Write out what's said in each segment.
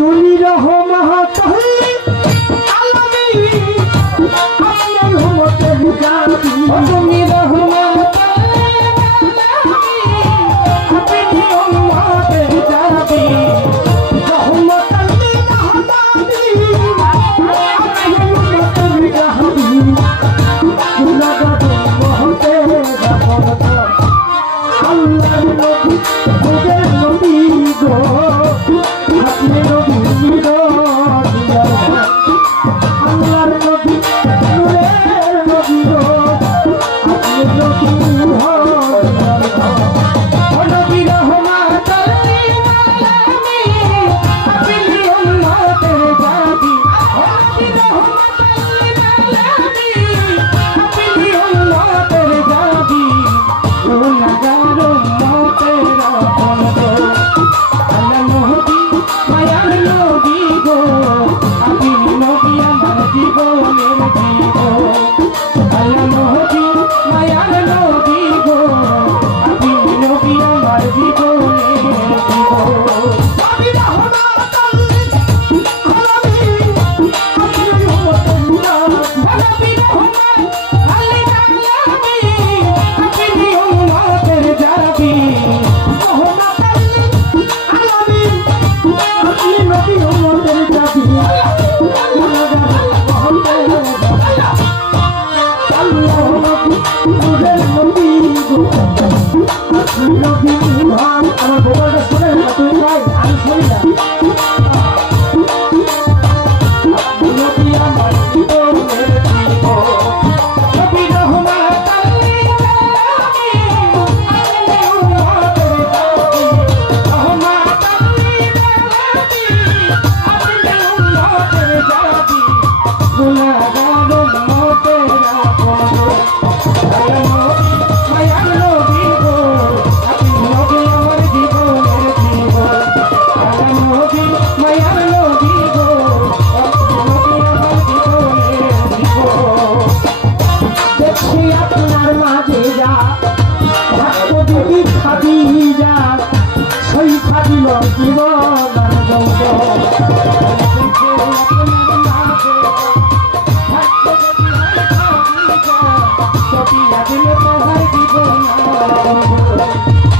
তুমি রহমহা আপনার মাঝে যা থাকব দিদি খাবি যা সই খাবিল জীবন Thank you.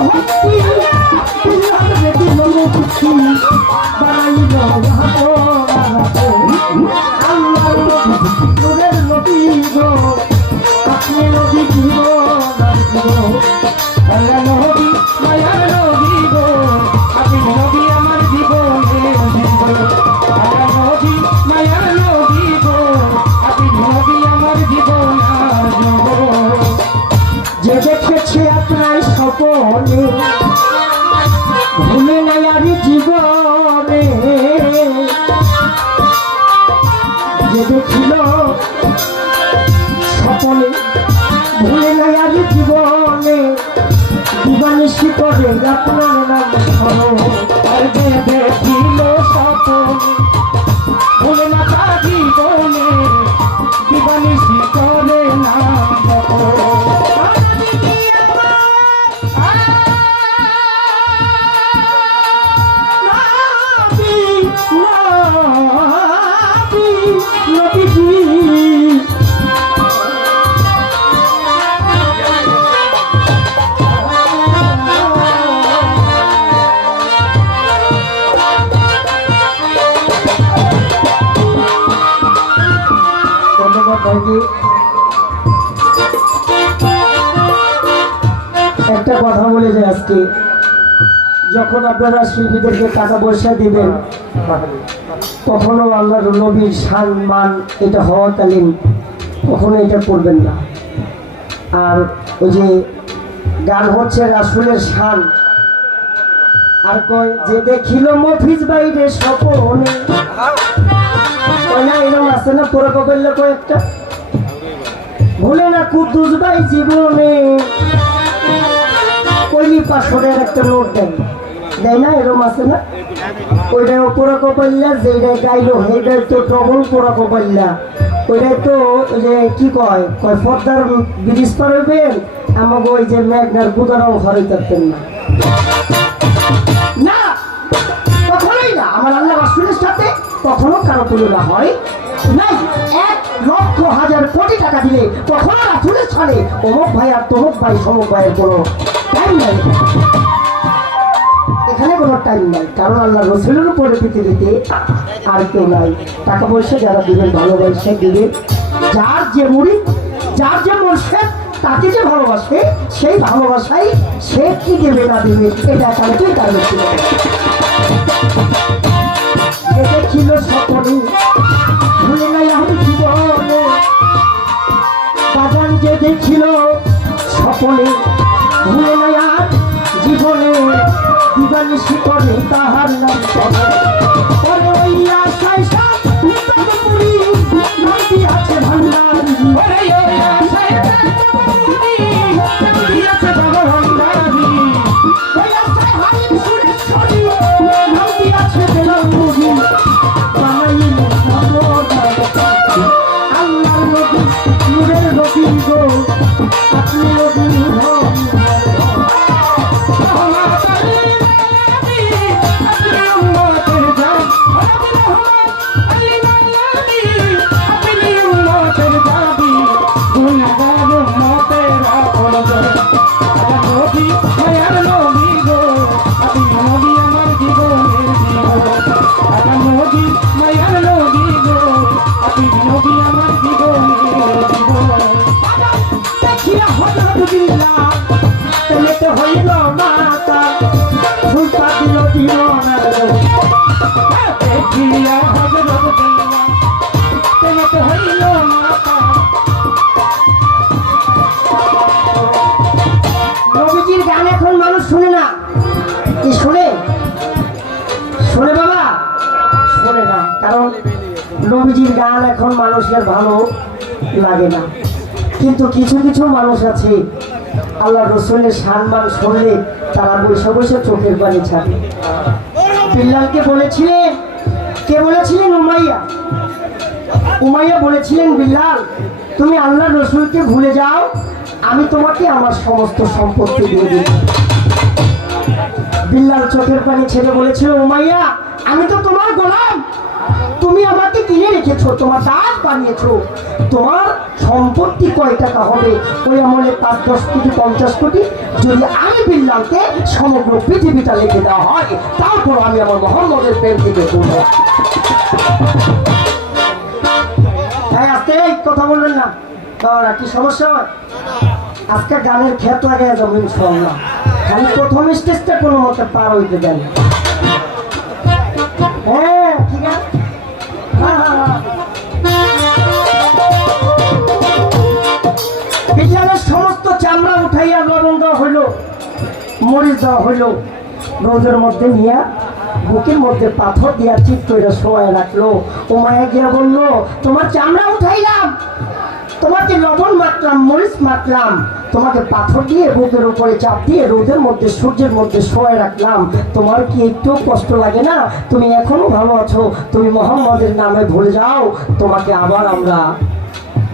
ভক্তি কোলে ভুলে নাই আর জীবনে ছিল সকলে ভুলে নাই আর আপনার নাম স্মরণ আর একটা কথা বলে যায় আজকে। যখন আপনারা শিল্পীদেরকে টাকা পয়সা দিবেন কখনো আল্লাহর নবীর সম্মান এটা হওয়াকালীন কখনো এটা করবেন না। আর ওই যে গান হচ্ছে রাসুলের শান আর কয়, যে দেখিল মফিজ বাইরে স্বপনে। আছে না? পুরো কবেল্লা কয়েকটা ভুলে না কুদ্দুস ভাই জীবনে। কইলি পাঁচশোটার একটা নোট দেন দেয় না? এরকম আছে না? ওইটাও পুরো কপাল্লা যেটা গাইলো, সেইটাই তো ডবল পুরো কপাল্লা। ওইটাই তো যে কি কয়? কয় পর্দার ব্রিজ পার হইবেন? আমাকে ওই যে মেঘনার গুদারাও হরাই থাকতেন না। না! কখনোই না। আমার আল্লাহ রাসুলের সাথে কখনো কারও তুলনা হয় এক লক্ষ হাজার কোটি টাকা দিলে কখনো রাসুলের ছাড়ে। অমুক ভাই আর এখানে কোনো টাইম নাই টাকা পয়সা যারা যার যে মুড়ি, যার যে মোর্শেদ, তাকে যে ভালোবাসে, সেই ভালোবাসাই সে কি দেবে না দেবে, এটা একান্তই কারণ ছিল দেখেছিল সকলে দেখিল সকলে। ভুলে আর জীবনে দিবানিশি করে তাহার নাম পরে আছে ভান্ডারি। নবীজির গান এখন মানুষের ভালো লাগে না। কিন্তু কিছু কিছু মানুষ আছে আল্লাহ রসুলের সম্মান শুনলে তারা বসে বসে চোখের পানি ছাড়ে। বিল্লালকে বলেছিলেন, কে বলেছিলেন? উমাইয়া। উমাইয়া বলেছিলেন, বিল্লাল, তুমি আল্লাহ রসুলকে ভুলে যাও, আমি তোমাকে আমার সমস্ত সম্পত্তি দিয়ে দিই। বিল্লাল চোখের পানি ছেড়ে বলেছিল, উমাইয়া, আমি তো তোমার গোলাম। তুমি আমাকে কিনে রেখেছো, তোমার দাঁত বানিয়েছো। তোমার সম্পত্তি কয় টাকা হবে? ওই আমলে পাঁচ, দশ কোটি, পঞ্চাশ কোটি যদি আমি বিল্লালকে সমগ্র পৃথিবীটা লিখে দেওয়া হয়, তারপর আমি আমার মোহাম্মদের প্রেম থেকে করব হ্যাঁ এই কথা বলবেন না। তাহলে কি সমস্যা হয়? আজকে গানের ক্ষেত লাগে যাব ইনশাল্লাহ খালি প্রথম স্টেজটা কোনো মতে পার হইতে দেন মরিচ দেওয়া হইল রোদের মধ্যে নিয়ে বুকের মধ্যে পাথর দিয়া চিত করে শোয়াই রাখল। ও মায়া গিয়া বলল, তোমার চামড়া উঠাইলাম। তোমাকে লবণ মাখলাম, মরিচ মাখলাম, তোমাকে পাথর দিয়ে বুকের উপরে চাপ দিয়ে রোদের মধ্যে, সূর্যের মধ্যে শোয়াই রাখলাম। তোমার কি একটু কষ্ট লাগে না? তুমি এখনও ভালো আছো। তুমি মোহাম্মদের নামে ভুলে যাও। তোমাকে আবার আমরা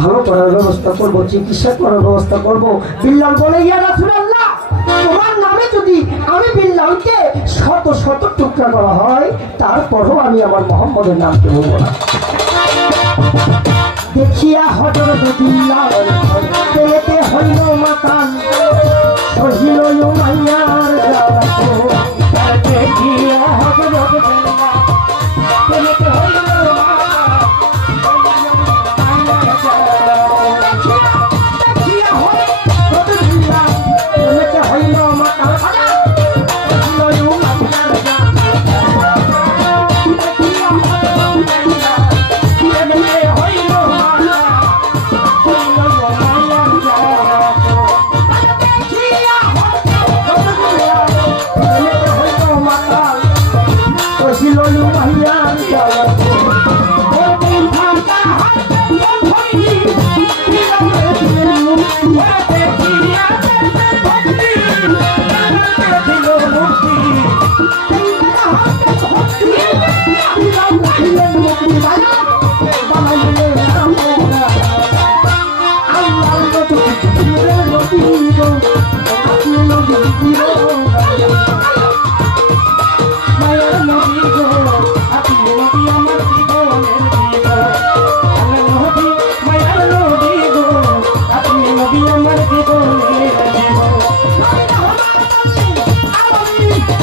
ভালো করার ব্যবস্থা করব, চিকিৎসা করার ব্যবস্থা করব। বিল্লাল বলে, ইয়া রাসূলুল্লাহ তোমার নামে যদি আমি বিল্লালকে শত শত টুকরা করা হয়, তারপরও আমি আমার মোহাম্মদের নামকে বলব না দেখিয়া হজরত বিল্লাল পেতে হইল মাতাল, সহিল মাইয়ার। দেখিয়া